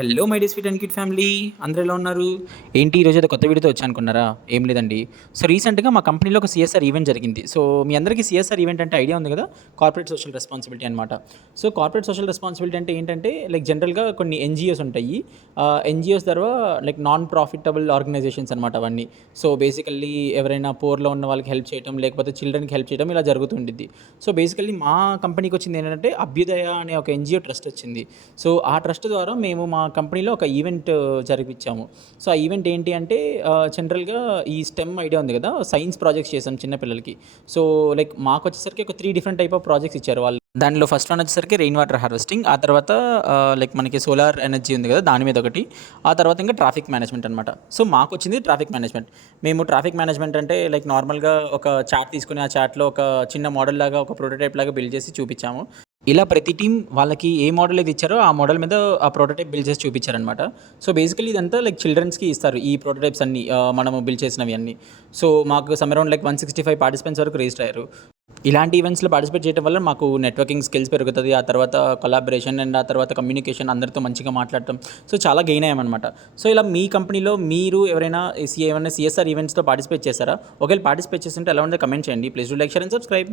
Hello my dear sweet and cute family, అందరూ ఎలా ఉన్నారు? ఏంటి ఈరోజు ఏదో కొత్త వీడియోతో వచ్చానుకున్నారా? ఏం లేదండి. సో రీసెంట్‌గా మా కంపెనీలో ఒక సీఎస్ఆర్ ఈవెంట్ జరిగింది. సో మీ అందరికీ సీఎస్ఆర్ ఈవెంట్ అంటే ఐడియా ఉంది కదా! కార్పొరేట్ సోషల్ రెస్పాన్సిబిలిటీ అనమాట. సో కార్పొరేట్ సోషల్ రెస్పాన్సిబిలిటీ అంటే ఏంటంటే లైక్ జనరల్‌గా కొన్ని ఎన్‌జీఓస్ ఉంటాయి. ఎన్‌జీఓస్ ద్వారా లైక్ నాన్ ప్రాఫిటబుల్ ఆర్గనైజేషన్స్ అనమాట అవన్నీ. సో బేసికల్లీ ఎవరైనా పూర్‌లో ఉన్న వాళ్ళకి హెల్ప్ చేయటం, లేకపోతే చిల్డ్రన్‌కి హెల్ప్ చేయడం ఇలా జరుగుతుండిద్ది. సో బేసికల్లీ మా కంపెనీకి వచ్చింది ఏంటంటే అభ్యుదయ అనే ఒక ఎన్‌జీఓ ట్రస్ట్ వచ్చింది. సో ఆ ట్రస్ట్ ద్వారా మేము మా కంపెనీలో ఒక ఈవెంట్ జరిపించాము. సో ఆ ఈవెంట్ ఏంటి అంటే జనరల్‌గా ఈ స్టెమ్ ఐడియా ఉంది కదా! సైన్స్ ప్రాజెక్ట్స్ చేసాం చిన్న పిల్లలకి. సో లైక్ మాకొచ్చేసరికి ఒక 3 డిఫరెంట్ టైప్ ఆఫ్ ప్రాజెక్ట్స్ ఇచ్చారు వాళ్ళు. దానిలో ఫస్ట్ వన్ వచ్చేసరికి రెయిన్ వాటర్ హార్వెస్టింగ్. ఆ తర్వాత లైక్ మనకి సోలార్ ఎనర్జీ ఉంది కదా! దాని మీద ఒకటి. ఆ తర్వాత ఇంకా ట్రాఫిక్ మేనేజ్మెంట్ అనమాట. సో మాకొచ్చింది ట్రాఫిక్ మేనేజ్మెంట్. మేము ట్రాఫిక్ మేనేజ్మెంట్ అంటే లైక్ నార్మల్‌గా ఒక చార్ట్ తీసుకొని ఆ చార్ట్‌లో ఒక చిన్న మోడల్ లాగా ఒక ప్రోటోటైప్ లాగా బిల్డ్ చేసి చూపించాము. ఇలా ప్రతి టీమ్ వాళ్ళకి ఏ మోడల్ అయితే ఇచ్చారో ఆ మోడల్ మీద ఆ ప్రోటోటైప్ బిల్డ్ చేసి చూపించారనమాట. సో బేసికల్లీ ఇదంతా లైక్ చిల్డ్రన్స్‌కి ఇస్తారు ఈ ప్రోటోటైప్స్ అన్నీ మనము బిల్డ్ చేసినవి అన్నీ. సో మాకు సమ్ అరౌండ్ లైక్ 165 పార్టిసిపెంట్స్ వరకు రిజిస్టర్ అయ్యారు. ఇలాంటి ఈవెంట్స్‌లో పార్టిసిపేట్ చేయడం వల్ల మాకు నెట్వర్కింగ్ స్కిల్స్ పెరుగుతది. ఆ తర్వాత కొలాబరేషన్ అండ్ ఆ తర్వాత కమ్యూనికేషన్ అందరితో మంచిగా మాట్లాడటం. సో చాలా గెయిన్ అయ్యామనమాట. సో ఇలా మీ కంపెనీలో మీరు ఎవరైనా ఏమన్నా సీఎస్ఆర్ ఈవెంట్స్‌లో పార్టిసిపేట్ చేశారా? ఒకవేళ పార్టిసిపేట్ చేసుంటే ఎలా ఉందో కమెంట్ చేయండి. Please do like, share and subscribe.